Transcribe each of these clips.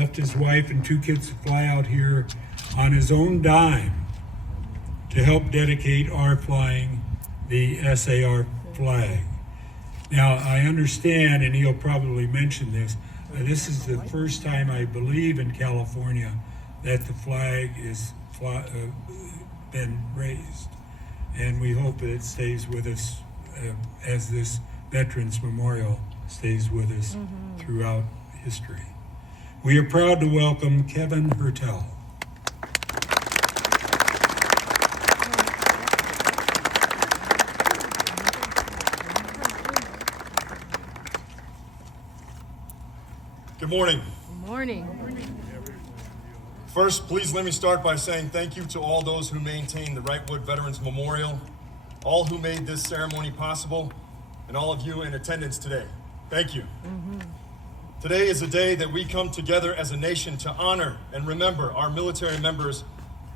left his wife and 2 kids to fly out here on his own dime to help dedicate our flying the SAR flag. Now, I understand, and he'll probably mention this, this is the first time, I believe, in California that the flag is been raised. And we hope that it stays with us as this Veterans Memorial stays with us throughout history. We are proud to welcome Kevin Hertel. Good morning. Good morning. First, please let me start by saying thank you to all those who maintain the Wrightwood Veterans Memorial, all who made this ceremony possible, and all of you in attendance today. Thank you. Today is a day that we come together as a nation to honor and remember our military members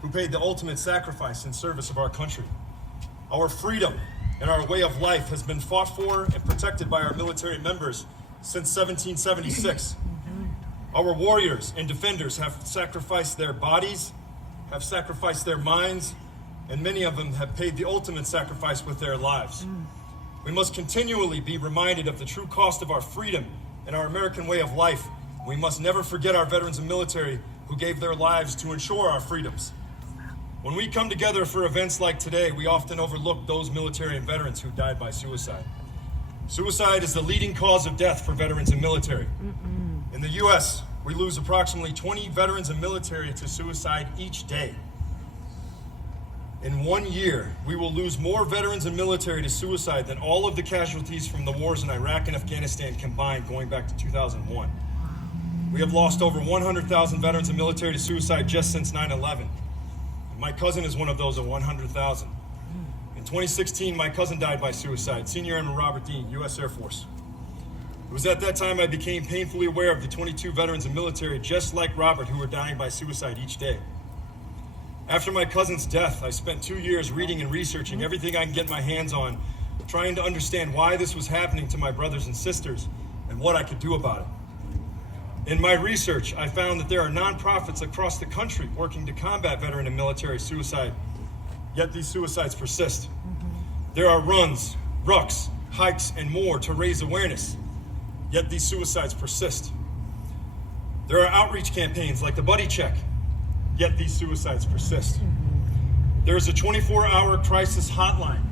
who paid the ultimate sacrifice in service of our country. Our freedom and our way of life has been fought for and protected by our military members since 1776. Our warriors and defenders have sacrificed their bodies, have sacrificed their minds, and many of them have paid the ultimate sacrifice with their lives. We must continually be reminded of the true cost of our freedom and our American way of life. We must never forget our veterans and military who gave their lives to ensure our freedoms. When we come together for events like today, we often overlook those military and veterans who died by suicide. Suicide is the leading cause of death for veterans and military. In the U.S., we lose approximately 20 veterans and military to suicide each day. In 1 year, we will lose more veterans and military to suicide than all of the casualties from the wars in Iraq and Afghanistan combined going back to 2001. We have lost over 100,000 veterans and military to suicide just since 9/11. My cousin is one of those 100,000. In 2016, my cousin died by suicide, Senior Airman Robert Dean, U.S. Air Force. It was at that time I became painfully aware of the 22 veterans and military just like Robert who were dying by suicide each day. After my cousin's death, I spent 2 years reading and researching everything I can get my hands on, trying to understand why this was happening to my brothers and sisters and what I could do about it. In my research, I found that there are nonprofits across the country working to combat veteran and military suicide, yet these suicides persist. There are runs, rucks, hikes, and more to raise awareness, yet these suicides persist. There are outreach campaigns like the Buddy Check, yet these suicides persist. There is a 24-hour crisis hotline,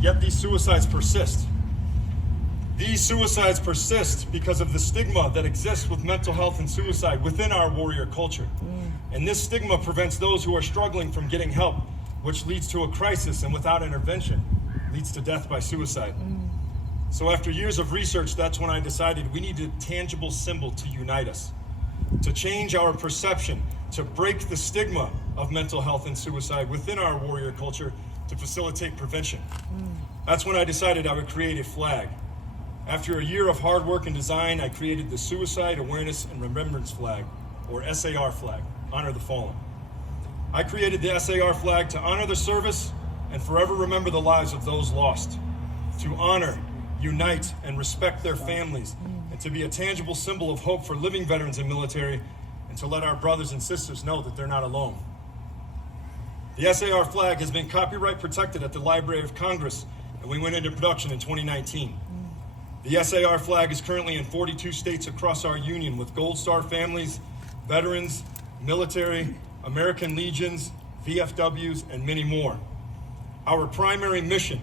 yet these suicides persist. These suicides persist because of the stigma that exists with mental health and suicide within our warrior culture. And this stigma prevents those who are struggling from getting help, which leads to a crisis, and without intervention, leads to death by suicide. So after years of research, that's when I decided we needed a tangible symbol to unite us, to change our perception, to break the stigma of mental health and suicide within our warrior culture, to facilitate prevention. That's when I decided I would create a flag. After a year of hard work and design, I created the Suicide Awareness and Remembrance Flag, or SAR flag, Honor the Fallen. I created the SAR flag to honor the service and forever remember the lives of those lost, to honor, unite, and respect their families, and to be a tangible symbol of hope for living veterans and military, and to let our brothers and sisters know that they're not alone. The SAR flag has been copyright protected at the Library of Congress, and we went into production in 2019. The SAR flag is currently in 42 states across our union with Gold Star families, veterans, military, American Legions, VFWs, and many more. Our primary mission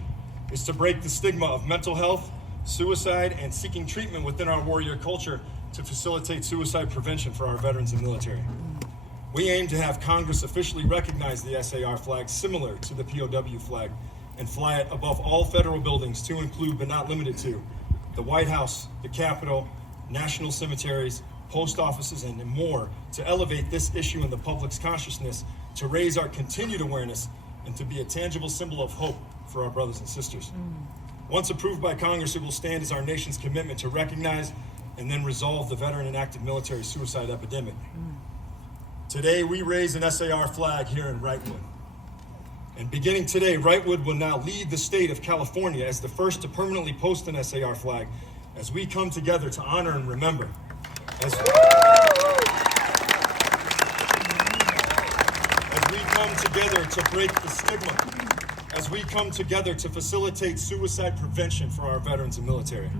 is to break the stigma of mental health, suicide, and seeking treatment within our warrior culture to facilitate suicide prevention for our veterans and military. We aim to have Congress officially recognize the SAR flag similar to the POW flag and fly it above all federal buildings to include, but not limited to, the White House, the Capitol, national cemeteries, post offices, and more, to elevate this issue in the public's consciousness, to raise our continued awareness, and to be a tangible symbol of hope for our brothers and sisters. Once approved by Congress, it will stand as our nation's commitment to recognize and then resolve the veteran and active military suicide epidemic. Today, we raise an SAR flag here in Wrightwood. And beginning today, Wrightwood will now lead the state of California as the first to permanently post an SAR flag as we come together to honor and remember. As and to break the stigma as we come together to facilitate suicide prevention for our veterans and military.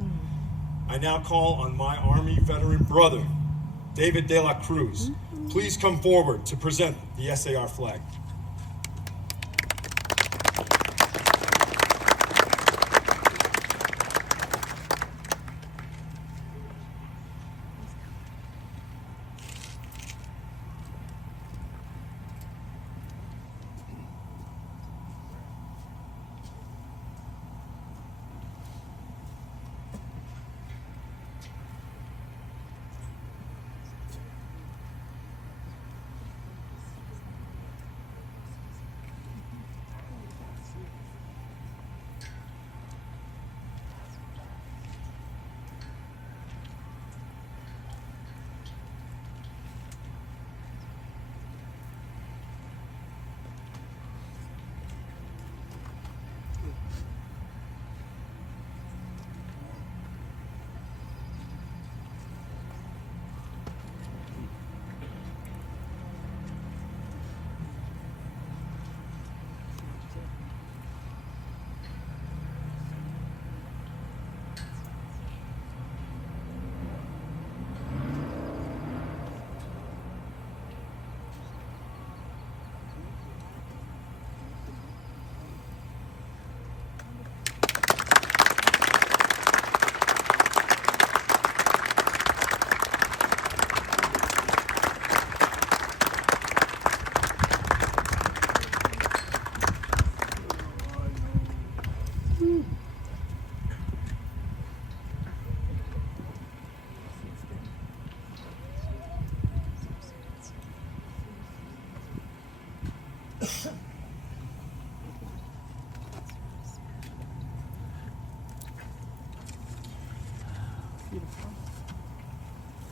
I now call on my Army veteran brother, David De La Cruz. Please come forward to present the SAR flag.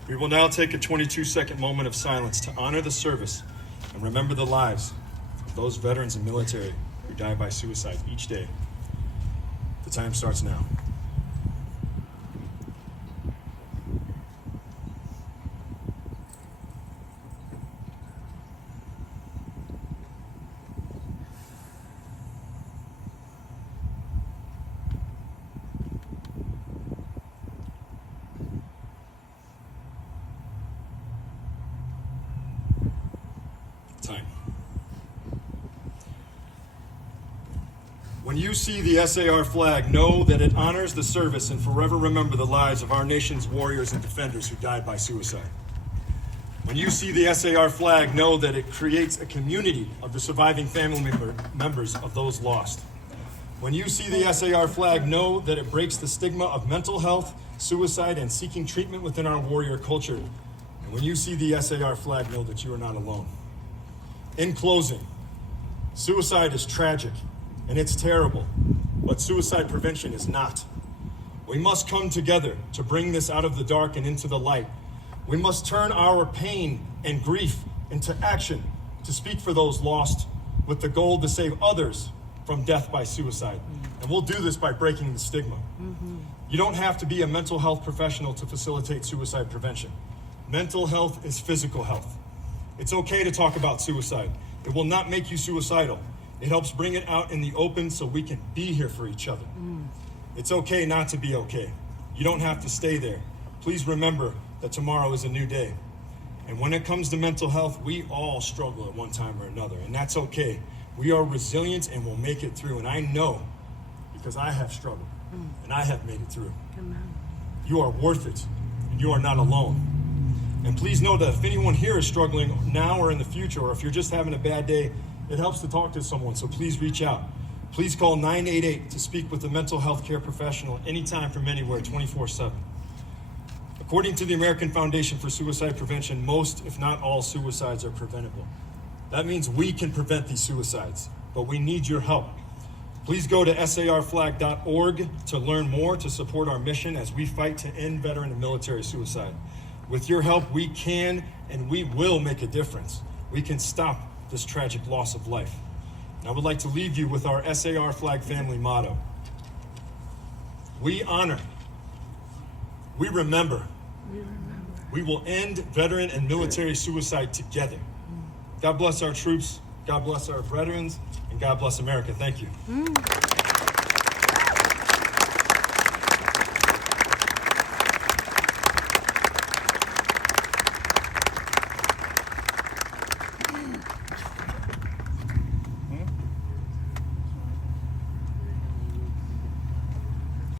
We will now take a 22-second moment of silence to honor the service and remember the lives of those veterans and military who die by suicide each day. The time starts now. Time. When you see the SAR flag, know that it honors the service and forever remember the lives of our nation's warriors and defenders who died by suicide. When you see the SAR flag, know that it creates a community of the surviving family members of those lost. When you see the SAR flag, know that it breaks the stigma of mental health, suicide, and seeking treatment within our warrior culture. And when you see the SAR flag, know that you are not alone. In closing, suicide is tragic and it's terrible, but suicide prevention is not. We must come together to bring this out of the dark and into the light. We must turn our pain and grief into action to speak for those lost with the goal to save others from death by suicide. And we'll do this by breaking the stigma. You don't have to be a mental health professional to facilitate suicide prevention. Mental health is physical health. It's okay to talk about suicide. It will not make you suicidal. It helps bring it out in the open so we can be here for each other. It's okay not to be okay. You don't have to stay there. Please remember that tomorrow is a new day. And when it comes to mental health, we all struggle at one time or another, and that's okay. We are resilient and we'll make it through. And I know, because I have struggled and I have made it through. You are worth it, and you are not alone. And please know that if anyone here is struggling now or in the future, or if you're just having a bad day, it helps to talk to someone, so please reach out. Please call 988 to speak with a mental health care professional anytime from anywhere, 24/7. According to the American Foundation for Suicide Prevention, most, if not all, suicides are preventable. That means we can prevent these suicides, but we need your help. Please go to sarflag.org to learn more to support our mission as we fight to end veteran and military suicide. With your help, we can and we will make a difference. We can stop this tragic loss of life. And I would like to leave you with our SAR Flag family motto. We honor, we remember, we will end veteran and military suicide together. God bless our troops. God bless our veterans, and God bless America. Thank you.